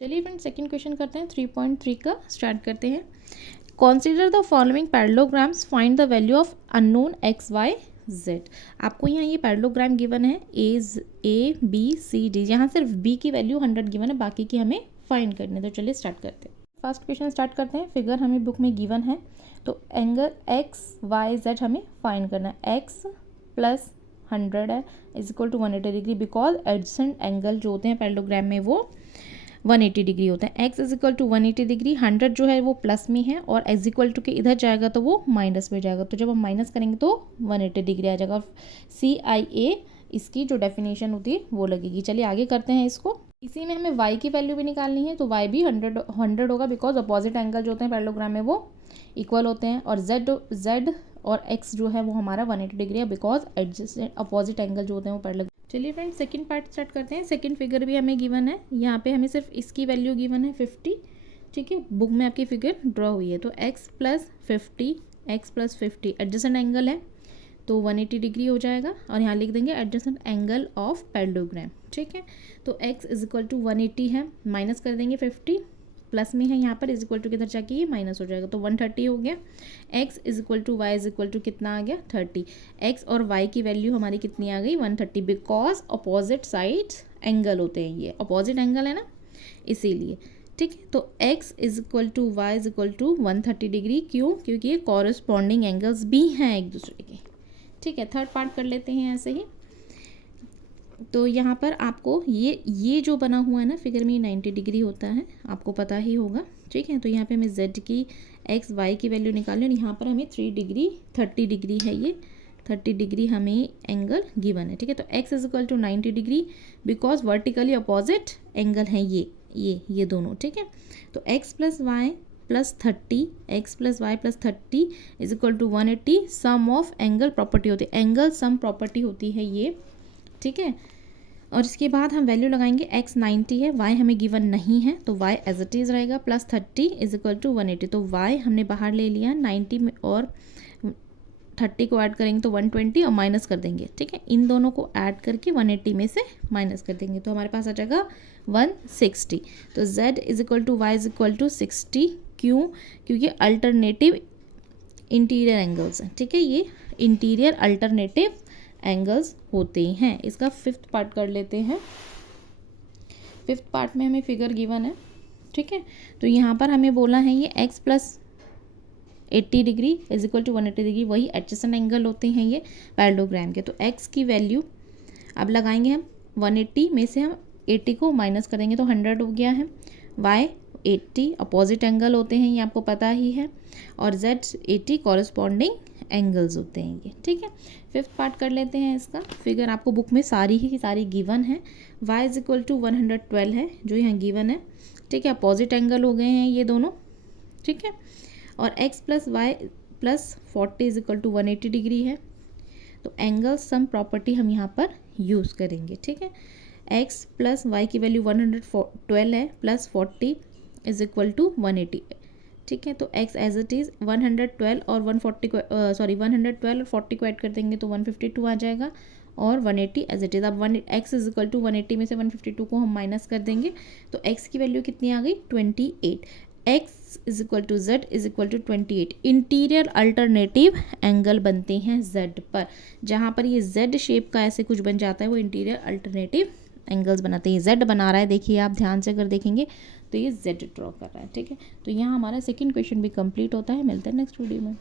चलिए friend second question करते हैं 3.3 का स्टार्ट करते हैं। Consider the following parallelograms, find the value of unknown x y z. आपको यहाँ ये पैरेललोग्राम गिवन है ए बी सी डी, यहाँ सिर्फ बी की वैल्यू 100 गिवन है, बाकी की हमें फाइंड करनी है। तो चलिए स्टार्ट करते हैं। फर्स्ट क्वेश्चन स्टार्ट करते हैं। फिगर हमें बुक में गिवन है, तो एंगल एक्स वाई जेड हमें फाइंड करना है। एक्स प्लस 100 है is equal to 180 degree, because adjacent angle जो होते हैं पैरेललोग्राम में वो 180 डिग्री होता है। x is equal to 180 degree, 100 जो है वो प्लस में है और x इक्वल टू के इधर जाएगा तो वो माइनस में जाएगा, तो जब हम माइनस करेंगे तो 180 डिग्री आ जाएगा और CIA इसकी जो डेफिनेशन होती है वो लगेगी। चलिए आगे करते हैं इसको। इसी में हमें y की वैल्यू भी निकालनी है, तो y भी 100 होगा, बिकॉज अपोजिट एंगल जो होते हैं पैरेललोग्राम में वो इक्वल होते हैं। और z और x जो है वो हमारा 180 डिग्री है, बिकॉज एडजेसेंट अपोजिट एंगल जो होते हैं वो पैरेलल। चलिए फ्रेंड सेकंड पार्ट स्टार्ट करते हैं। सेकंड फिगर भी हमें गिवन है, यहाँ पे हमें सिर्फ इसकी वैल्यू गिवन है 50। ठीक है, बुक में आपकी फिगर ड्रॉ हुई है, तो x प्लस 50 एडजेसेंट एंगल है तो 180 डिग्री हो जाएगा, और यहाँ लिख देंगे एडजेसेंट एंगल ऑफ पैरेललोग्राम। ठीक है, तो x इज इक्वल टू 180 है, माइनस कर देंगे 50, प्लस में है यहाँ पर, इज इक्वल टू किधर जाके ये माइनस हो जाएगा, तो 130 हो गया। x is equal to y is equal to कितना आ गया 30। x और y की वैल्यू हमारी कितनी आ गई 130, बिकॉज अपोजिट साइड एंगल होते हैं, ये अपोजिट एंगल है ना इसीलिए। ठीक है, तो x is equal to y is equal to 130 degree, क्यों? क्योंकि ये कॉरस्पॉन्डिंग एंगल्स भी हैं एक दूसरे के। ठीक है, थर्ड पार्ट कर लेते हैं ऐसे ही। तो यहाँ पर आपको ये जो बना हुआ है ना फिगर में 90 डिग्री होता है, आपको पता ही होगा। ठीक है, तो यहाँ पे हमें z की x y की वैल्यू निकालनी है, और यहाँ पर हमें 30 डिग्री है, ये 30 डिग्री हमें एंगल गिवन है। ठीक है, तो x is equal to 90 degree, because vertically opposite angle है ये दोनों। ठीक है, तो x plus y plus 30 is equal to 180, sum of angle property होती है, एंगल सम प्रॉपर्टी होती है ये। ठीक है, और इसके बाद हम वैल्यू लगाएंगे x 90 है, y हमें गिवन नहीं है, तो y एज इट इज़ रहेगा, प्लस 30 इज इक्वल टू 180, तो y हमने बाहर ले लिया 90 में, और 30 को ऐड करेंगे तो 120 और माइनस कर देंगे। ठीक है, इन दोनों को ऐड करके 180 में से माइनस कर देंगे, तो हमारे पास आ जाएगा 160। तो z is equal to y is equal to 60, क्यों? क्योंकि अल्टरनेटिव इंटीरियर एंगल्स हैं। ठीक है, ये इंटीरियर अल्टरनेटिव एंगल्स होते हैं। इसका फिफ्थ पार्ट कर लेते हैं। फिफ्थ पार्ट में हमें फिगर गिवन है। ठीक है, तो यहाँ पर हमें बोला है ये x plus 80 degree is equal to 180 degree, वही एडजेसेंट एंगल होते हैं ये पैरेललोग्राम के। तो x की वैल्यू अब लगाएंगे हम 180 में से हम 80 को माइनस करेंगे तो 100 हो गया है। y 80 अपोजिट एंगल होते हैं, ये आपको पता ही है, और z 80 कॉरस्पॉन्डिंग एंगल्स होते हैं ये। ठीक है, फिफ्थ पार्ट कर लेते हैं इसका। फिगर आपको बुक में सारी गिवन है। y इज इक्वल टू 112 है जो यहाँ गिवन है। ठीक है, अपोजिट एंगल हो गए हैं ये दोनों। ठीक है, और x plus y plus 40 is equal to 180 degree है, तो एंगल सम प्रॉपर्टी हम यहाँ पर यूज़ करेंगे। ठीक है, x प्लस वाई की वैल्यू 112 है, प्लस 40 इज इक्वल टू 180। ठीक है, तो x एज इट इज़ 112 और 140 को 112 और 40 को ऐड कर देंगे तो 152 आ जाएगा, और 180 एज इट इज़। अब x इज इक्वल टू 180 में से 152 को हम माइनस कर देंगे, तो x की वैल्यू कितनी आ गई 28। x is equal to z is equal to 28। Interior alternative angle बनते हैं z पर, जहाँ पर ये z शेप का ऐसे कुछ बन जाता है वो इंटीरियर अल्टरनेटिव एंगल्स बनाते हैं। z बना रहा है, देखिए आप ध्यान से अगर देखेंगे तो ये z ड्रॉ कर रहा है। ठीक है, तो यहाँ हमारा सेकंड क्वेश्चन भी कंप्लीट होता है। मिलते हैं नेक्स्ट वीडियो में।